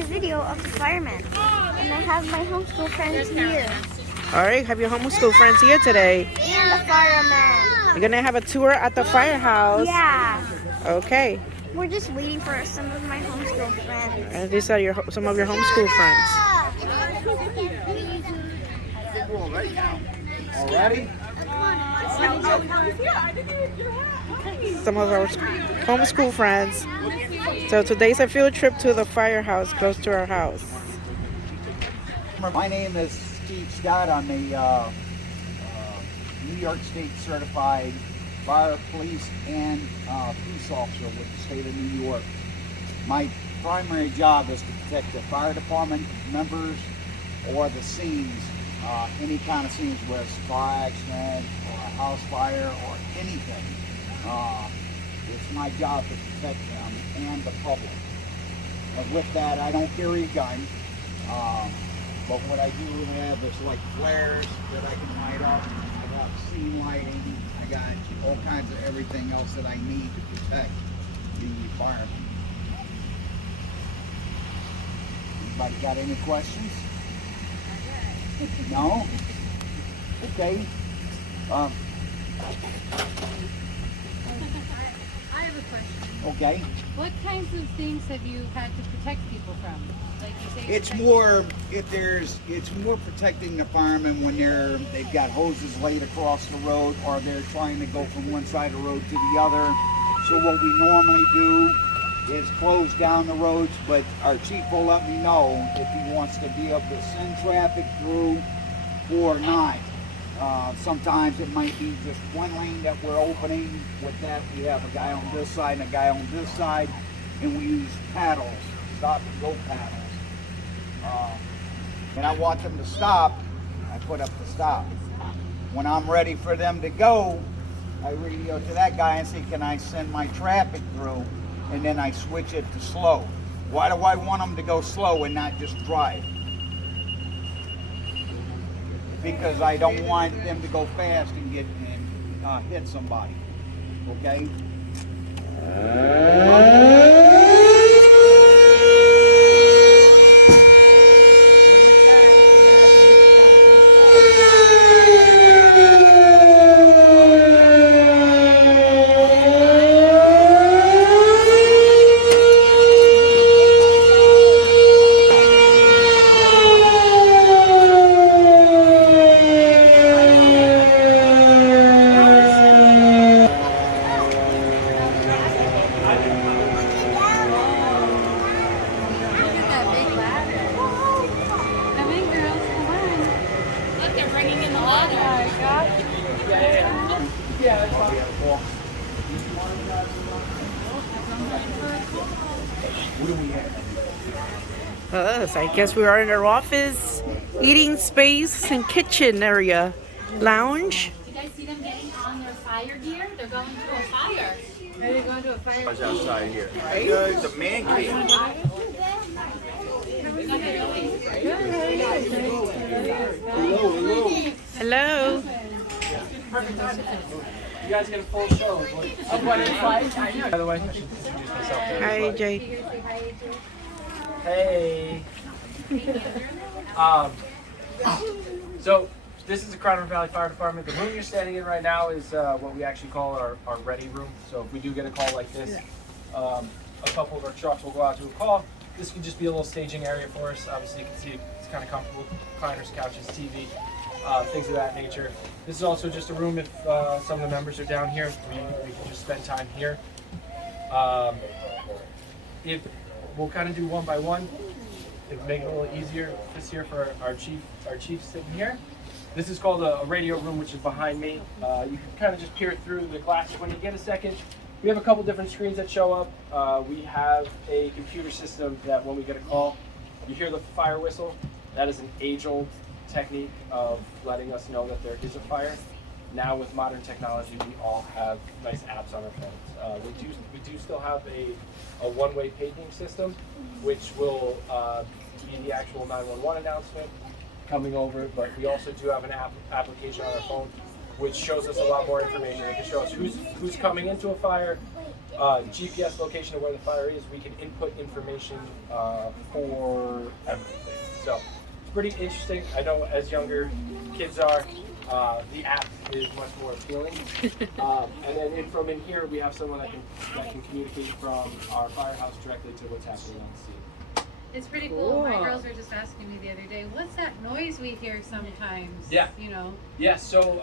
a video of the firemen. And I have my homeschool friends here. All right, have your homeschool friends here today. And the firemen. You're gonna have a tour at the firehouse. Yeah. Okay. We're just waiting for some of my homeschool friends. And these are some of your homeschool friends. Already? Some of our homeschool friends. So today's a field trip to the firehouse close to our house. My name is Steve Scott. I'm a New York State certified fire, police, and police officer with the state of New York. My primary job is to protect the fire department members or the scenes, any kind of scenes, whether it's a fire accident or a house fire or anything. It's my job to protect them and the public. And with that, I don't carry a gun. But what I do have is like flares that I can light up. I got scene lighting. I got all kinds of everything else that I need to protect the firemen. Anybody got any questions? No? Okay. I have a question. Okay. What kinds of things have you had to protect people from? Like you say, It's more it's more protecting the firemen when they've got hoses laid across the road or they're trying to go from one side of the road to the other. So what we normally do is close down the roads, but our chief will let me know if he wants to be able to send traffic through or not. Sometimes it might be just one lane that we're opening. With that, we have a guy on this side and a guy on this side, and we use paddles, stop and go paddles. When I want them to stop, I put up the stop. When I'm ready for them to go, I radio to that guy and say, can I send my traffic through? And then I switch it to slow. Why do I want them to go slow and not just drive? Because I don't want them to go fast and hit somebody. Okay? look at that big ladder. Come in, girls. Come on. Look, they're bringing in the ladder. Oh my gosh. So I guess we are in our office, eating space and kitchen area, lounge. You guys see them getting on their fire gear? They're going to a fire. Are they going to a fire? Outside here. It's a man cave. Hello. You guys get a full show of what it's like. By the way, I should introduce myself there. Hi, Jay. Hey. So this is the Cronomer Valley Fire Department. The room you're standing in right now is what we actually call our ready room. So if we do get a call like this, a couple of our trucks will go out to a call. This could just be a little staging area for us. Obviously, you can see it's kind of comfortable. Recliners, couches, TV, things of that nature. This is also just a room if some of the members are down here. We can just spend time here. If we'll kind of do one by one. It'll make it a little easier. This here for our chief sitting here. This is called a radio room, which is behind me. You can kind of just peer through the glasses when you get a second. We have a couple different screens that show up. We have a computer system that when we get a call, you hear the fire whistle. That is an age-old technique of letting us know that there is a fire. Now with modern technology, we all have nice apps on our phones. We do still have a one-way paging system, which will be the actual 911 announcement coming over, but we also do have an application on our phone which shows us a lot more information. It can show us who's coming into a fire, GPS location of where the fire is, we can input information for everything. So it's pretty interesting. I know as younger kids are, the app is much more appealing. And then from in here, we have someone that can communicate from our firehouse directly to what's happening on the scene. It's pretty cool. My girls were just asking me the other day, what's that noise we hear sometimes? Yeah. You know? Yeah, so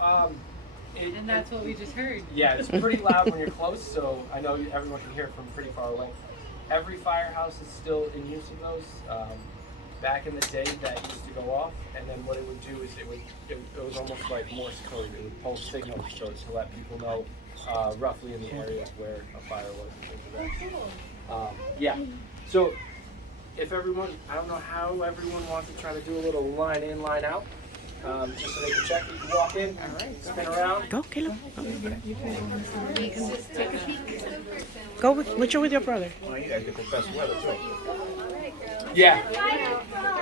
and that's what we just heard. Yeah, it's pretty loud when you're close, so I know everyone can hear it from pretty far away. Every firehouse is still in use of those. Back in the day, that used to go off, and then what it would do is it was almost like Morse code. It would pulse signals to let people know roughly in the area where a fire was and things like that. Yeah, so if everyone, I don't know how everyone wants to try to do a little line in, line out. Just so they can check. You can walk in, spin around. Go, Caleb. Go with your brother. Oh, you guys get the best weather too. Yeah.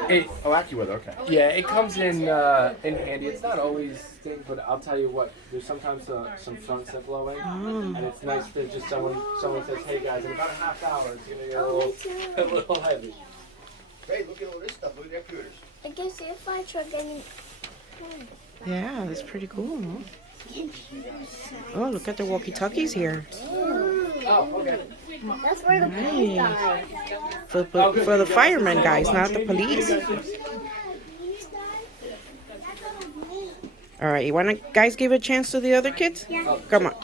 AccuWeather, okay. Yeah, it comes in handy. It's not always things, but I'll tell you what. There's sometimes some sunset blowing, and it's nice to just someone says, "Hey guys, in about a half hour, it's gonna get a little heavy." Hey, look at all this stuff. Look at that computers. I can see a fire truck getting. Yeah, that's pretty cool. Huh? Oh, look at the walkie-talkies here. Oh, okay. That's where the police die. For the firemen, guys, not the police. All right, you want to guys give a chance to the other kids? Yeah. Come on.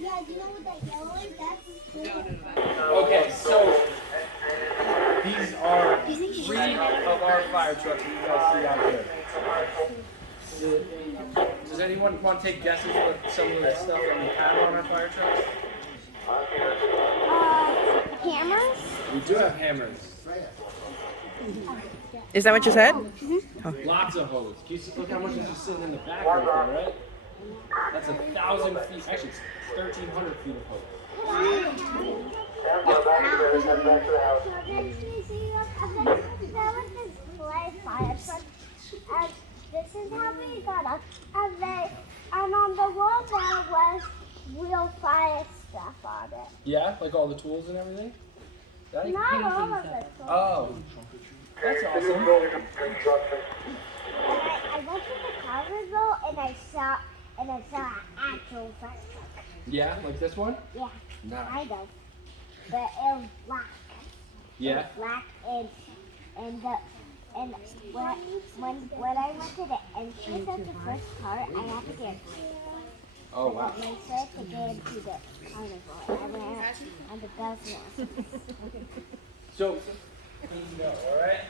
Yeah, you know what that yellow is? That's Okay, so these are 3 of our fire trucks that you guys see out here. Does anyone want to take guesses what some of the stuff that we have on our fire trucks? hammers. We do have hammers. Is that what you said? Lots of hose. Look how much is just sitting in the back right there, right? That's 1,000 feet. Actually, it's 1,300 feet of hose. This is how we got up. And on the wall there was real fire stuff on it. Yeah, like all the tools and everything? Not all of it. Oh, that's awesome. I went to the cover though, and I saw an actual fire truck. Yeah, like this one? Yeah, Nice. kind of. But it was black. Yeah. Black and when I went to the entrance of the first car, I had to get Oh, wow. my shirt to get into the carnival. I went on the bus one. So, alright?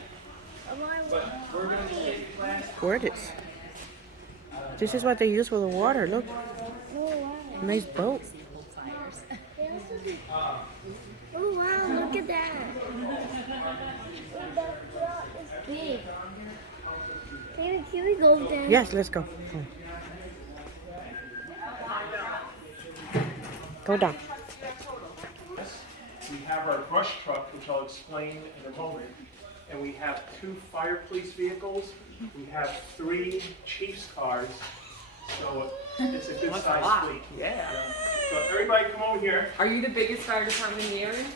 But we're going to take class. Gorgeous. This is what they use for the water. Look, nice boat. Oh wow, look at that. It's big. Can we go there? Yes, let's go. Go down. We have our brush truck, which I'll explain in a moment, and we have 2 fire police vehicles. We have 3 chief's cars, so it's a good sized fleet. Yeah. So everybody come over here. Are you the biggest fire department in the area?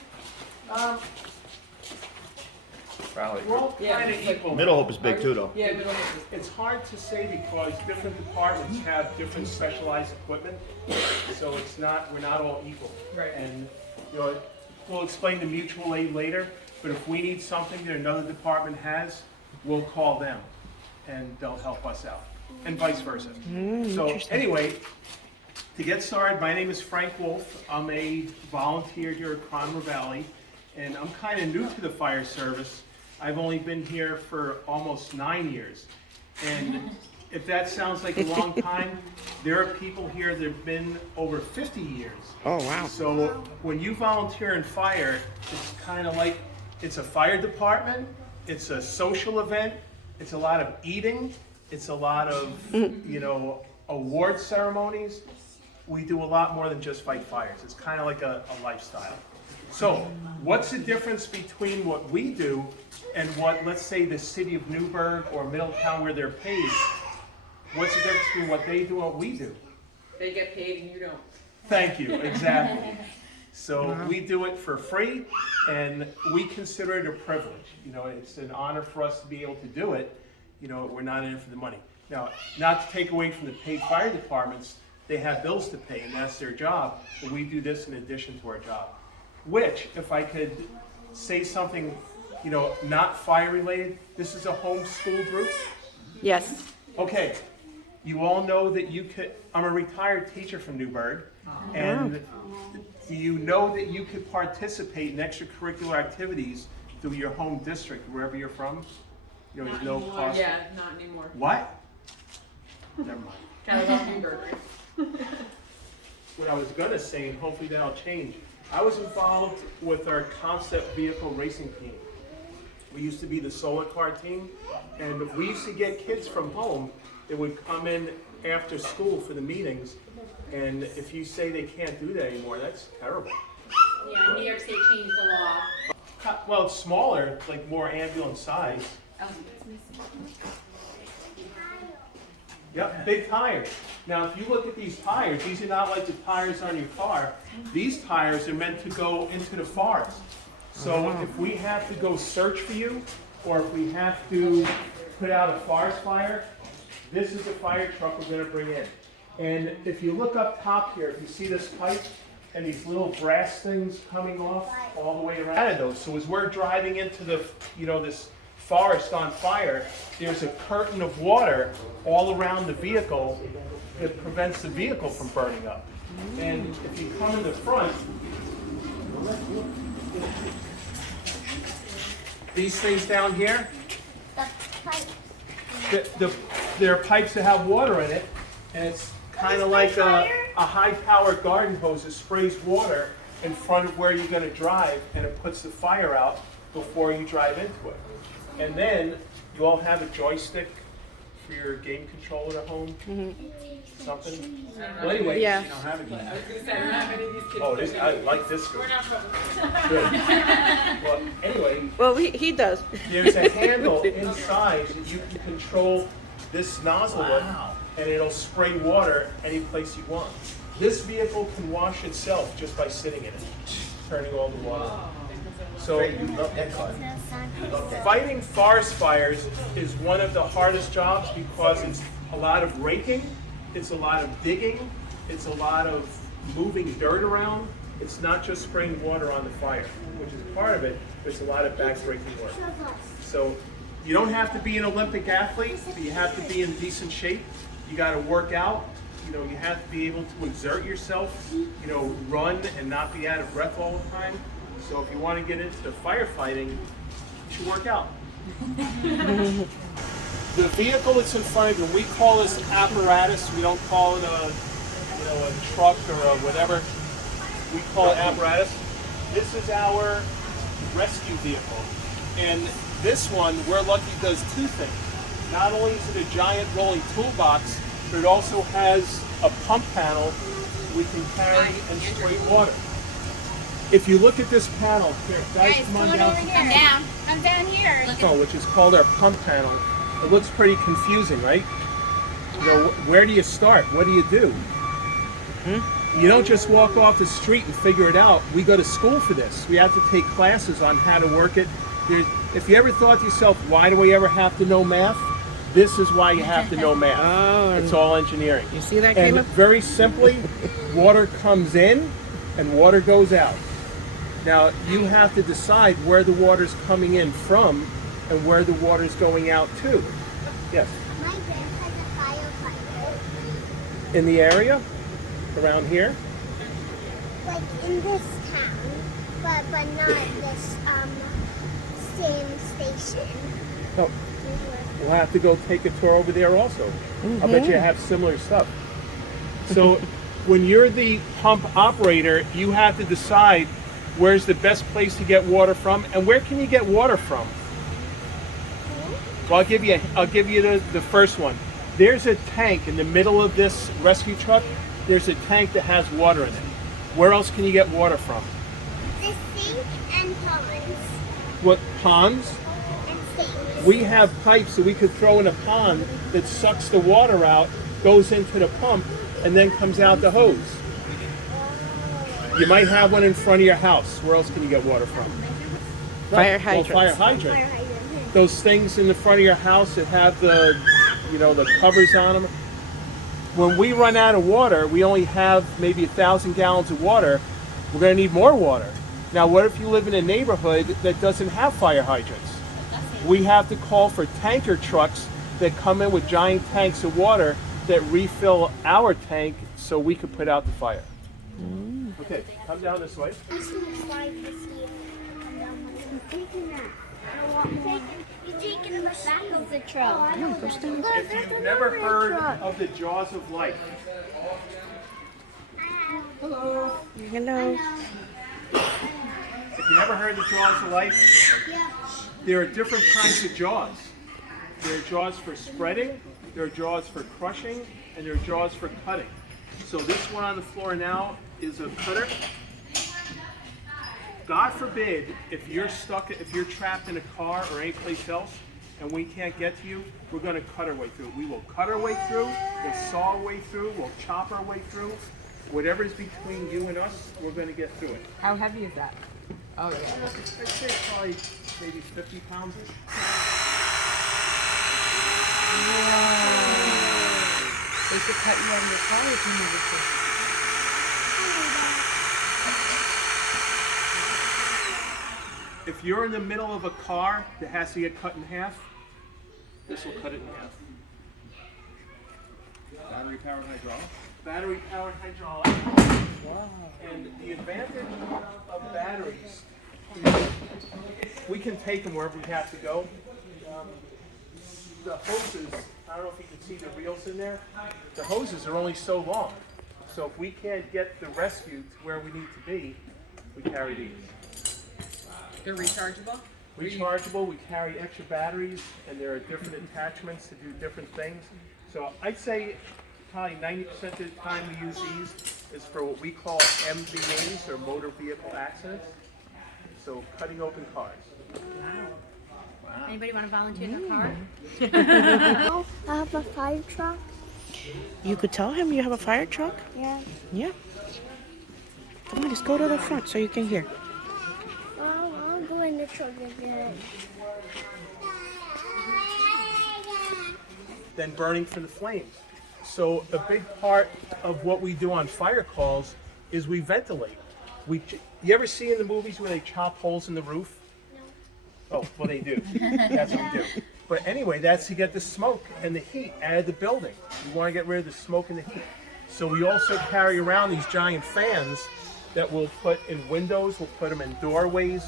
Probably. We're all Yeah, kind of it's like- equal. Middle Hope is big too, though. Yeah, middle. It's hard to say because different departments have different specialized equipment, so we're not all equal. Right. And, you know, we'll explain the mutual aid later, but if we need something that another department has, we'll call them, and they'll help us out, and vice versa. So anyway, to get started, my name is Frank Wolf. I'm a volunteer here at Cronomer Valley, and I'm kind of new to the fire service. I've only been here for almost 9 years. And if that sounds like a long time, there are people here that have been over 50 years. Oh, wow. So when you volunteer in fire, it's kind of like, it's a fire department, it's a social event, it's a lot of eating, it's a lot of, award ceremonies. We do a lot more than just fight fires. It's kind of like a lifestyle. So what's the difference between what we do and what, let's say, the city of Newburgh or Middletown where they're paid? What's the difference between what they do and what we do? They get paid and you don't. Thank you, exactly. So we do it for free, and we consider it a privilege. You know, it's an honor for us to be able to do it. You know, we're not in it for the money. Now, not to take away from the paid fire departments, they have bills to pay, and that's their job, but we do this in addition to our job. Which, if I could say something, you know, not fire related, this is a homeschool group. Yes. Okay, you all know that you could, I'm a retired teacher from Newburgh, and do you know that you could participate in extracurricular activities through your home district, wherever you're from? You know, there's no cost. Yeah, not anymore. What? Never mind. California burger. What I was gonna say, and hopefully that'll change, I was involved with our concept vehicle racing team. We used to be the solar car team, and we used to get kids from home that would come in after school for the meetings, and if you say they can't do that anymore, that's terrible. Yeah, New York State changed the law. Well, it's smaller, like more ambulance size. Yep, big tires. Now, if you look at these tires, these are not like the tires on your car. These tires are meant to go into the forest. So if we have to go search for you, or if we have to put out a forest fire, this is the fire truck we're gonna bring in. And if you look up top here, if you see this pipe and these little brass things coming off all the way around those. So as we're driving into the, you know, this forest on fire, there's a curtain of water all around the vehicle that prevents the vehicle from burning up. And if you come in the front, these things down here, there are pipes that have water in it, and it's kind of like a high-powered garden hose that sprays water in front of where you're going to drive, and it puts the fire out before you drive into it. And then you all have a joystick for your game controller at home. Something. Well, anyway, Yeah. you don't have it. I was gonna say, I don't have any of these kids. Oh, this, I like this group. We're not from. Good. Well, anyway, Well, he does. there's a handle inside that you can control this nozzle with, and it'll spray water any place you want. This vehicle can wash itself just by sitting in it, turning all the water. So fighting forest fires is one of the hardest jobs because it's a lot of raking, it's a lot of digging, it's a lot of moving dirt around. It's not just spraying water on the fire, which is part of it, but it's a lot of back-breaking work. So you don't have to be an Olympic athlete, but you have to be in decent shape. You got to work out. You know, you have to be able to exert yourself, you know, run and not be out of breath all the time. So if you want to get into firefighting, you should work out. The vehicle that's in front of you, we call this apparatus. We don't call it a, you know, a truck or a whatever. We call it apparatus. This is our rescue vehicle. And this one, we're lucky, does two things. Not only is it a giant rolling toolbox, but it also has a pump panel we can carry and spray water. If you look at this panel, here, guys, come on down. I'm down. I'm down here. Which is called our pump panel. It looks pretty confusing, right? You know, where do you start? What do you do? You don't just walk off the street and figure it out. We go to school for this. We have to take classes on how to work it. If you ever thought to yourself, why do we ever have to know math? This is why you have to know math. Oh, It's all engineering. You see that, And Caleb? very simply, water comes in and water goes out. Now, you have to decide where the water's coming in from and where the water's going out to. Yes. My grandpa's a firefighter. In the area? Around here? Like in this town, but not this same station. Oh, we'll have to go take a tour over there also. I bet you have similar stuff. So when you're the pump operator, you have to decide where's the best place to get water from and where can you get water from. Well, I'll give you the first one. There's a tank in the middle of this rescue truck. There's a tank that has water in it. Where else can you get water from? The sink and ponds What, ponds? and sinks. We have pipes that we could throw in a pond that sucks the water out, goes into the pump, and then comes out the hose. You might have one in front of your house. Where else can you get water from? Fire Well, hydrants. fire hydrant. Those things in the front of your house that have the, the covers on them. When we run out of water, we only have maybe 1,000 gallons of water. We're going to need more water. Now, what if you live in a neighborhood that doesn't have fire hydrants? We have to call for tanker trucks that come in with giant tanks of water that refill our tank so we could put out the fire. Okay, come down this way. I'm taking that. You're taking the back of the truck. If you've never heard of the jaws of life, Hello. if you never heard the jaws of life, there are different kinds of jaws. There are jaws for spreading, there are jaws for crushing, and there are jaws for cutting. So this one on the floor now is a cutter. God forbid, if you're trapped in a car or anyplace else, and we can't get to you, we're going to cut our way through. We will cut our way through, we'll saw our way through, we'll chop our way through. Whatever's between you and us, we're going to get through it. How heavy is that? Oh, yeah. I'd say probably maybe 50 pounds. They could cut you out of your car if you needed to. If you're in the middle of a car that has to get cut in half, this will cut it in half. Battery powered hydraulic? Battery powered hydraulic. Wow. And the advantage of batteries is we can take them wherever we have to go. The hoses, I don't know if you can see the reels in there, the hoses are only so long. So if we can't get the rescue to where we need to be, we carry these. They're rechargeable? Rechargeable, we carry extra batteries, and there are different attachments to do different things. So I'd say probably 90% of the time we use these is for what we call MVAs, or motor vehicle accidents. So cutting open cars. Anybody want to volunteer in the car? I have a fire truck. You could tell him you have a fire truck? Yeah. Yeah. Come on, just go to the front so you can hear. Well, I'll go in the truck and get it. Then burning from the flames. So a big part of what we do on fire calls is we ventilate. You ever see in the movies where they chop holes in the roof? No. Oh, well they do. That's what we do. But anyway, that's to get the smoke and the heat out of the building. We want to get rid of the smoke and the heat. So we also carry around these giant fans that we'll put in windows, we'll put them in doorways,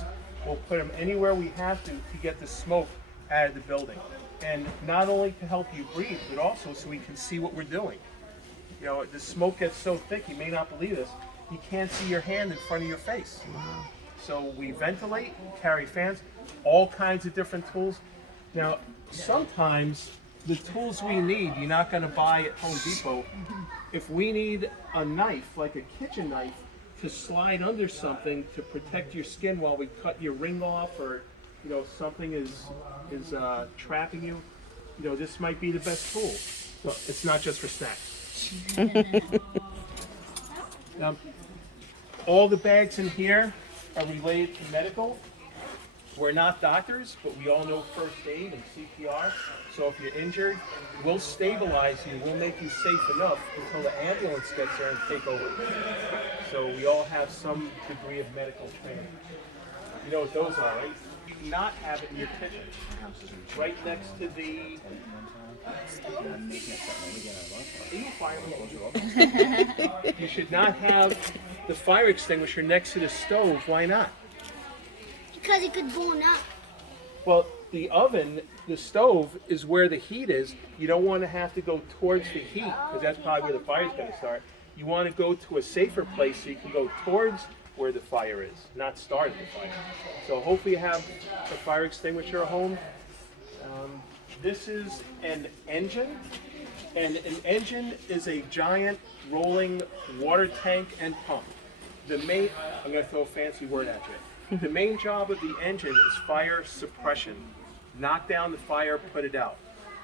we'll put them anywhere we have to get the smoke out of the building. And not only to help you breathe, but also so we can see what we're doing. You know, the smoke gets so thick, you may not believe this, you can't see your hand in front of your face. So we ventilate, carry fans, all kinds of different tools. Now, sometimes the tools we need, you're not going to buy at Home Depot. If we need a knife, like a kitchen knife, to slide under something to protect your skin while we cut your ring off, or something is trapping you, this might be the best tool. Well, it's not just for snacks. All the bags in here are related to medical. We're not doctors, but we all know first aid and CPR. So if you're injured, we'll stabilize you. We'll make you safe enough until the ambulance gets there and take over. So we all have some degree of medical training. You know what those are, right? You do not have it in your kitchen. Right next to the You should not have the fire extinguisher next to the stove. Why not? Because it could burn up. Well, the oven, the stove, is where the heat is. You don't want to have to go towards the heat, because that's probably where the fire's going to start. You want to go to a safer place so you can go towards where the fire is, not start the fire. So hopefully you have a fire extinguisher at home. This is an engine, and an engine is a giant rolling water tank and pump. I'm going to throw a fancy word at you. The main job of the engine is fire suppression. Knock down the fire, put it out.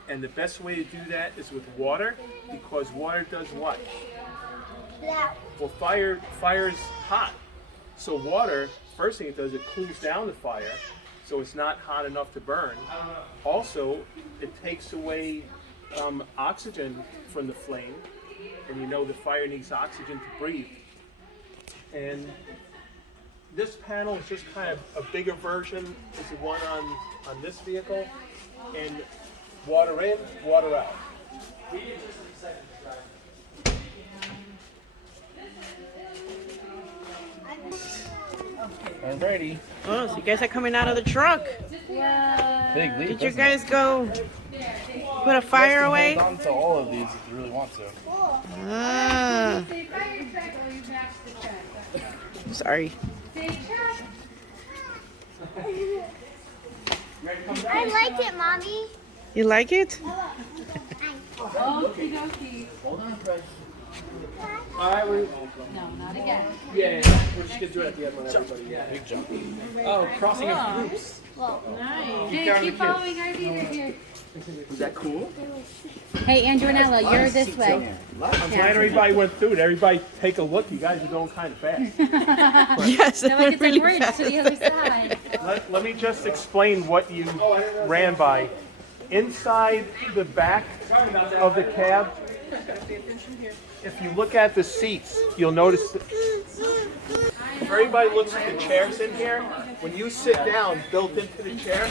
And the best way to do that is with water, because water does what? Yeah. Well, fire's hot. So water, first thing it does, it cools down the fire, so it's not hot enough to burn. Also, it takes away oxygen from the flame, and you know the fire needs oxygen to breathe. And this panel is just kind of a bigger version, is the one on this vehicle, and water in, water out. Alrighty. Oh, so you guys are coming out of the truck. Big leap. Did you guys go put a fire away? Hold on to all of these if you really want to. Ah, sorry. I liked it, Mommy. You like it? Okie dokie. Hold on, Fred. All right, we're, No, not again. yeah, we're just gonna do it at the end when everybody. Big jump. Oh, crossing of groups. Nice. Keep Hey, counting keep the kids. following our leader here. Was that cool? Hey, Andrew and Ella, you're this way. I'm glad everybody went through it. Everybody take a look. You guys are going kind of fast. Yes, Now I get really the bridge fast. to the other side. Let me just explain what you ran by. Inside the back of the cab, if you look at the seats, you'll notice that if everybody looks at the chairs in here, when you sit down, built into the chair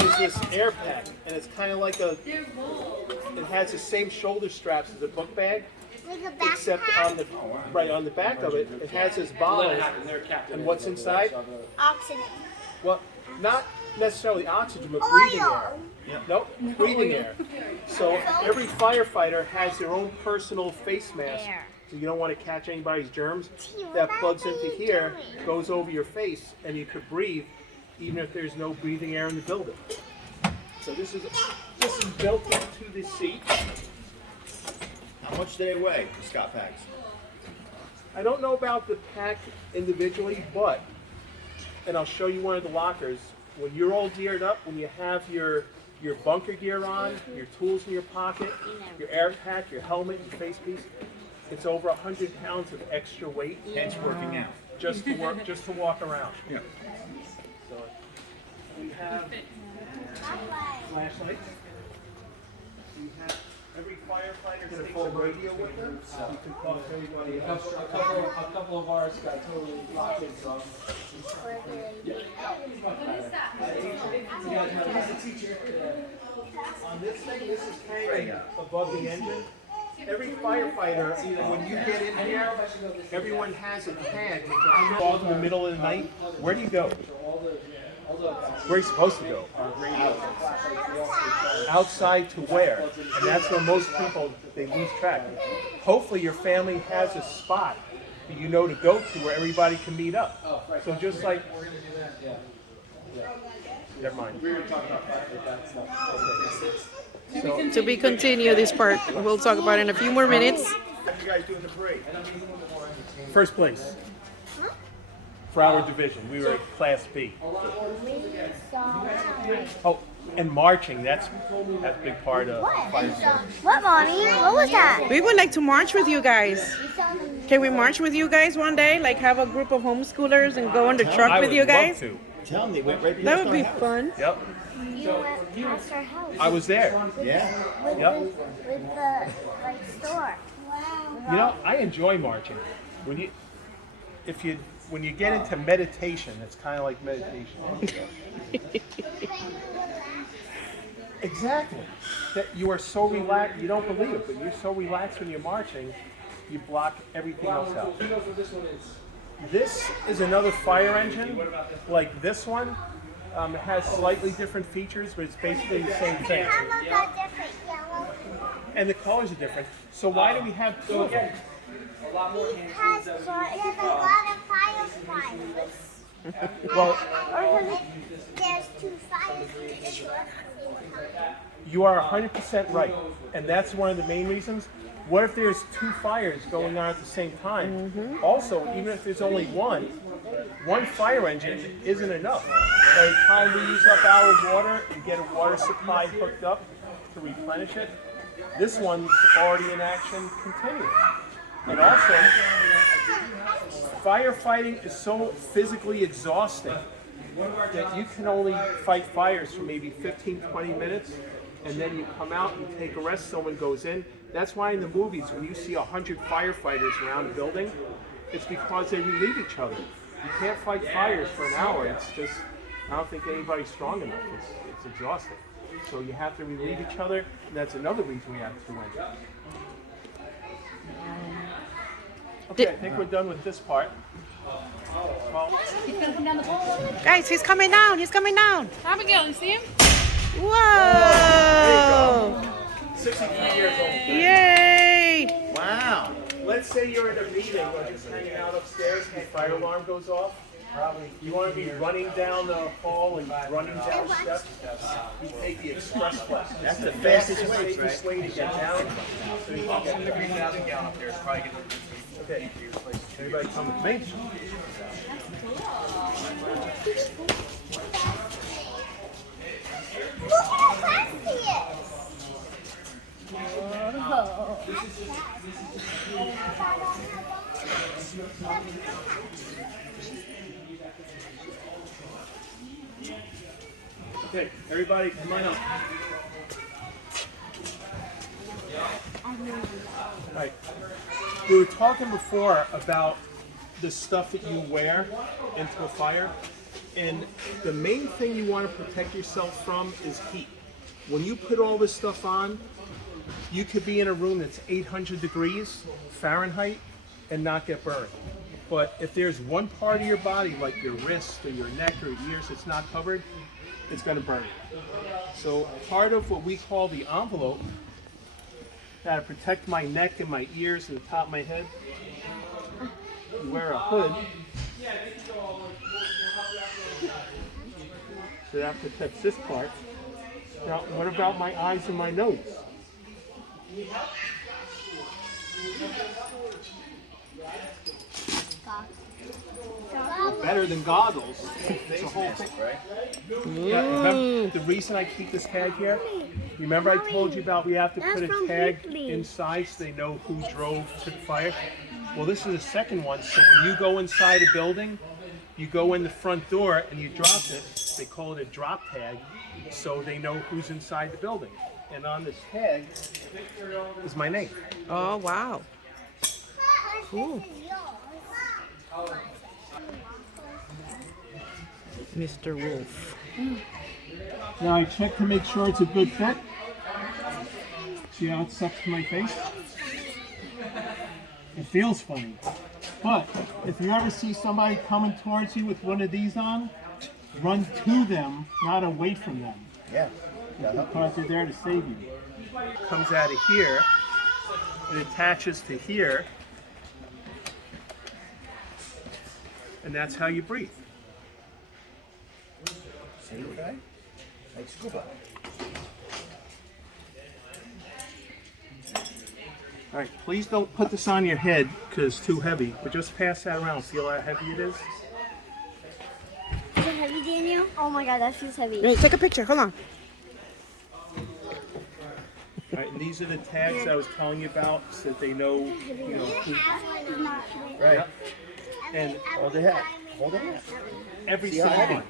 is this air pack, and it's kind of like it has the same shoulder straps as a book bag, Like a backpack. except on the back of it, it has this bottle, and what's inside? Oxygen. Well, not necessarily oxygen, but breathing air. Oil. Nope, breathing air. So every firefighter has their own personal face mask. So you don't want to catch anybody's germs. That plugs into here, goes over your face, and you could breathe even if there's no breathing air in the building. So this is built into the seat. How much do they weigh, the Scott packs? I don't know about the pack individually, but, and I'll show you one of the lockers, when you're all geared up, when you have your bunker gear on, your tools in your pocket, your air pack, your helmet, your face piece, it's over 100 pounds of extra weight. Hence working out. Just to walk around. Yeah. So we have flashlights. We have every firefighter takes a radio with them, so you can talk to everybody else. A couple of ours got totally locked in, so. On this thing, this is hanging above the engine. Every firefighter, when you get in here, everyone has a tag. Falls in the middle of the night. Where do you go? Where are you supposed to go? Outside to where? And that's where most people, they lose track. Hopefully your family has a spot that you know to go to where everybody can meet up. So just like, never mind. So, To be continued, this part. We'll talk about it in a few more minutes. what are you guys doing the parade? First place. For our division, we were Class B. Oh, and marching, that's a big part of fire service. What, Mommy? What was that? We would like to march with you guys. Can we march with you guys one day? Like have a group of homeschoolers and go on the truck I with would you love guys? to. Tell them they went right That past would be our house. fun. Yep, You went past our house I was there. Yeah. with, Yep. with the store. Wow. You know, I enjoy marching. When you get into meditation, it's kind of like meditation. Exactly. That you are so relaxed. You don't believe it, but you're so relaxed when you're marching, you block everything else out. Who knows what this one is? This is another fire engine, like this one. It has slightly different features, but it's basically the same thing. How about that different yellow? And the colors are different. So why do we have two of them? A lot more Because there's a lot of firefighters. Well, Or there's two firefighters. you are 100% right, and that's one of the main reasons. What if there's two fires going on at the same time? Also, even if there's only one fire engine isn't enough. By the time we use up our water and get a water supply hooked up to replenish it, this one's already in action continuing. And also, firefighting is so physically exhausting that you can only fight fires for maybe 15, 20 minutes, and then you come out, you take a rest, someone goes in. That's why in the movies, when you see 100 firefighters around a building, it's because they relieve each other. You can't fight fires for an hour. It's just, I don't think anybody's strong enough. It's exhausting. So you have to relieve each other, and that's another reason we have to win. Okay, I think we're done with this part. He's gonna come down the pole. Guys, he's coming down. He's coming down. Abigail, you see him? Whoa! 63 years old. Yay! Wow. Let's say you're at a meeting or just hanging out upstairs and the fire alarm goes off. You want to be running down the hall and running down steps. You take the express class. That's the fastest way, safest way to get down. So you can get there. 3,000 gallon up there is probably going to Okay. Everybody come with me. Look how fast he is. Okay, everybody come on up. All right. We were talking before about the stuff that you wear into a fire, and the main thing you want to protect yourself from is heat. When you put all this stuff on, you could be in a room that's 800 degrees Fahrenheit and not get burned. But if there's one part of your body, like your wrist or your neck or ears, that's not covered, it's going to burn you. So part of what we call the envelope, to protect my neck and my ears and the top of my head, you wear a hood. So that protects this part. Now, what about my eyes and my nose? Better than goggles. It's a whole thing, right? Yeah, remember the reason I keep this tag here? Remember I told you about we have to put a tag inside so they know who drove to the fire? Well, this is the second one. So when you go inside a building, you go in the front door and you drop it. They call it a drop tag, so they know who's inside the building. And on this tag is my name. Oh, wow. Cool. Mr. Wolf. Now I check to make sure it's a good fit. See how it sucks to my face? It feels funny. But if you ever see somebody coming towards you with one of these on, run to them, not away from them. Yeah. Because they're there to save you. It comes out of here, it attaches to here, and that's how you breathe. See, okay? Like scuba. All right, please don't put this on your head because it's too heavy, but just pass that around. Feel how heavy it is? Is it heavy, Daniel? Oh my god, that feels heavy. Wait, take a picture. Hold on. All right, and these are the tags I was telling you about so that they know, who. Right. Yep. And Hold the hat. Hold the hat. every See how single heavy? one.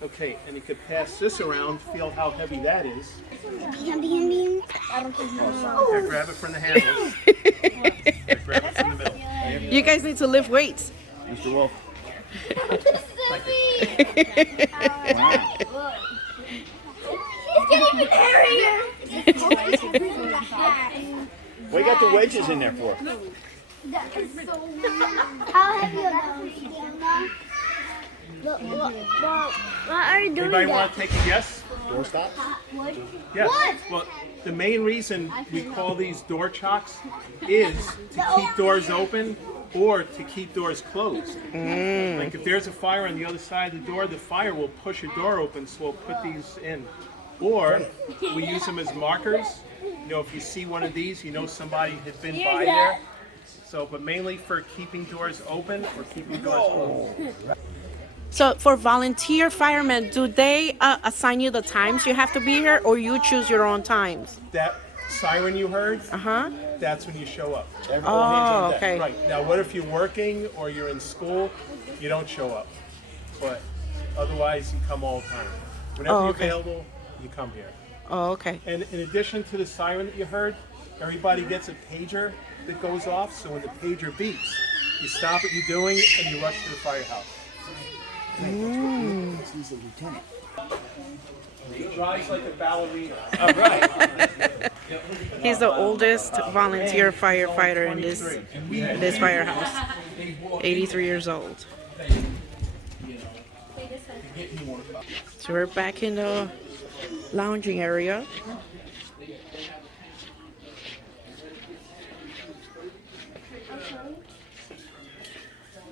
Okay, and you could pass this around, feel how heavy that is. Here, Grab it from the handle. Here, grab it from the middle. You guys need to lift weights. Mr. Wolf. It's getting even hairier. What you got the wedges in there for? How heavy are those? What are you doing? Anybody want to take a guess? Don't stop. Yes. Well, the main reason we call these door chocks is to keep doors open or to keep doors closed. Like if there's a fire on the other side of the door, the fire will push a door open, so we'll put these in. Or we use them as markers. If you see one of these, you know somebody had been by there. So, but mainly for keeping doors open or keeping doors closed. So for volunteer firemen, do they assign you the times you have to be here, or you choose your own times? That siren you heard, Uh-huh. that's when you show up. All hands on Oh, deck. okay. Right, now what if you're working or you're in school, you don't show up. But otherwise, you come all the time. Whenever Oh, you're okay. available, you come here. Oh, okay. And in addition to the siren that you heard, everybody gets a pager that goes off, so when the pager beeps, you stop what you're doing and you rush to the firehouse. He's a lieutenant. He drives like a ballerina. All right. He's the oldest volunteer firefighter in this firehouse. 83 years old. So we're back in the lounging area.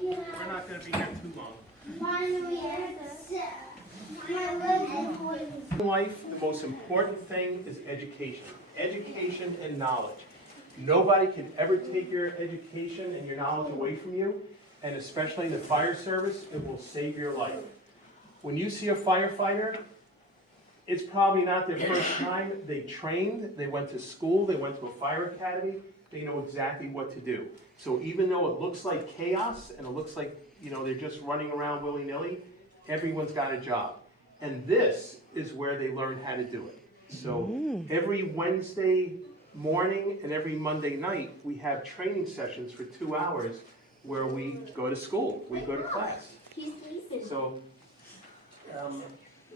We're not going to be here too long. In life, the most important thing is education. Education and knowledge. Nobody can ever take your education and your knowledge away from you, and especially the fire service, it will save your life. When you see a firefighter, it's probably not their first time. They trained, they went to school, they went to a fire academy, they know exactly what to do. So even though it looks like chaos and it looks like, they're just running around willy-nilly, everyone's got a job. And this is where they learn how to do it. So every Wednesday morning and every Monday night, we have training sessions for 2 hours where we go to school, we go to class. So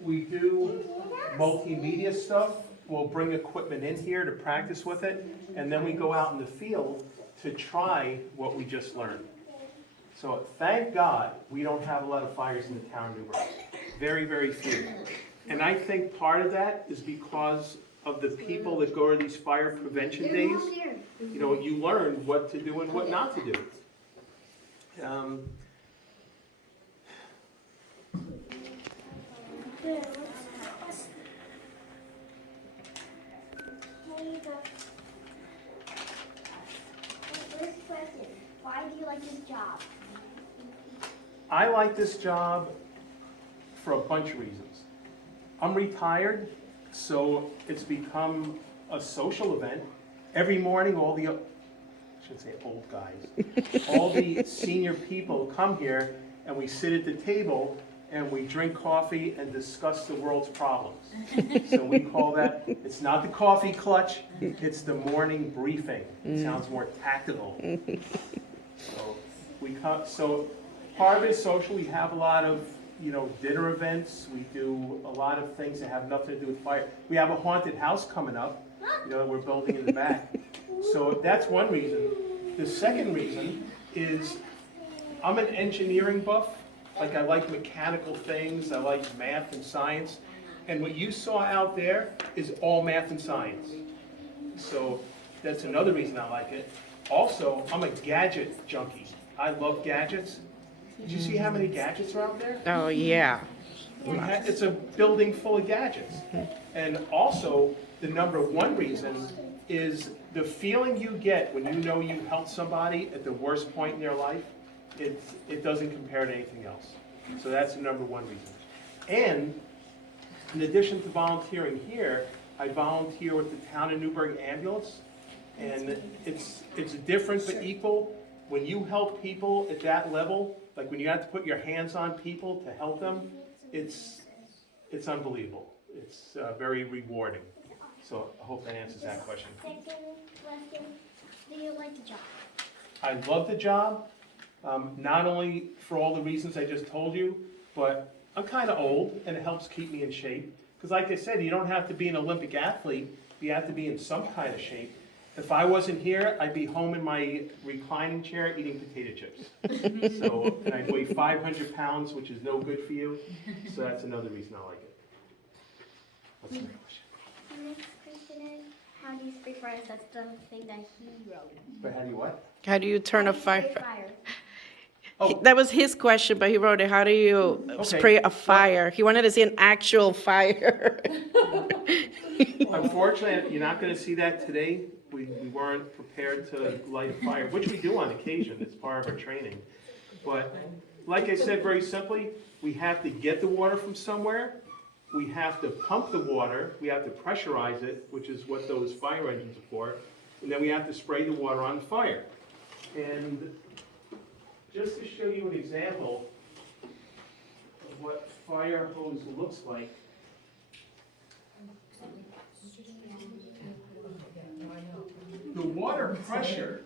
we do multimedia stuff. We'll bring equipment in here to practice with it, and then we go out in the field to try what we just learned. So thank God we don't have a lot of fires in the town of Newburgh. Very, very few. And I think part of that is because of the people that go to these fire prevention days. You learn what to do and what not to do. First question, why do you like this job? I like this job for a bunch of reasons. I'm retired, so it's become a social event. Every morning, I shouldn't say old guys, all the senior people come here and we sit at the table and we drink coffee and discuss the world's problems. So we call that, it's not the coffee clutch, it's the morning briefing. It sounds more tactical. So part of it is social. We have a lot of, dinner events. We do a lot of things that have nothing to do with fire. We have a haunted house coming up, that we're building in the back. So that's one reason. The second reason is I'm an engineering buff. Like, I like mechanical things. I like math and science. And what you saw out there is all math and science. So that's another reason I like it. Also, I'm a gadget junkie. I love gadgets. Did you see how many gadgets are out there? Oh, yeah. It's a building full of gadgets. And also, the number one reason is the feeling you get when you know you helped somebody at the worst point in their life. It doesn't compare to anything else. So that's the number one reason. And in addition to volunteering here, I volunteer with the Town of Newburgh Ambulance. And it's different but equal. When you help people at that level, like when you have to put your hands on people to help them, it's unbelievable. It's very rewarding. So I hope that answers that question. Second question, do you like the job? I love the job, not only for all the reasons I just told you, but I'm kind of old and it helps keep me in shape. Because like I said, you don't have to be an Olympic athlete, you have to be in some kind of shape. If I wasn't here, I'd be home in my reclining chair eating potato chips. And I'd weigh 500 pounds, which is no good for you. So that's another reason I like it. What's the next question? The next question is, how do you spray fire? That's the thing that he wrote. But how do you what? How do you turn a Spray fire? fire. Oh, That was his question, but he wrote it. How do you spray a fire? He wanted to see an actual fire. unfortunately, you're not going to see that today. We weren't prepared to light a fire, which we do on occasion. It's part of our training. But like I said, very simply, we have to get the water from somewhere, we have to pump the water, we have to pressurize it, which is what those fire engines are for, and then we have to spray the water on the fire. And just to show you an example of what fire hose looks like, the water pressure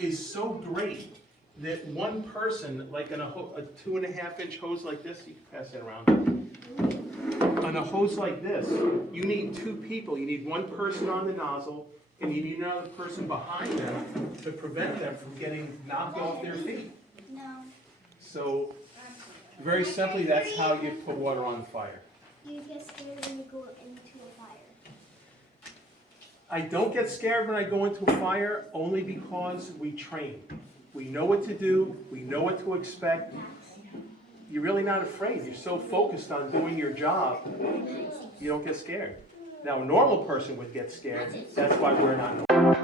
is so great that one person, like on a 2.5-inch hose like this, you can pass that around. On a hose like this, you need 2 people. You need one person on the nozzle, and you need another person behind them to prevent them from getting knocked off their feet. No. So, very simply, that's how you put water on the fire. You get scared when you go into a fire. I don't get scared when I go into a fire, only because we train. We know what to do, we know what to expect. You're really not afraid. You're so focused on doing your job, you don't get scared. Now, a normal person would get scared. That's why we're not normal.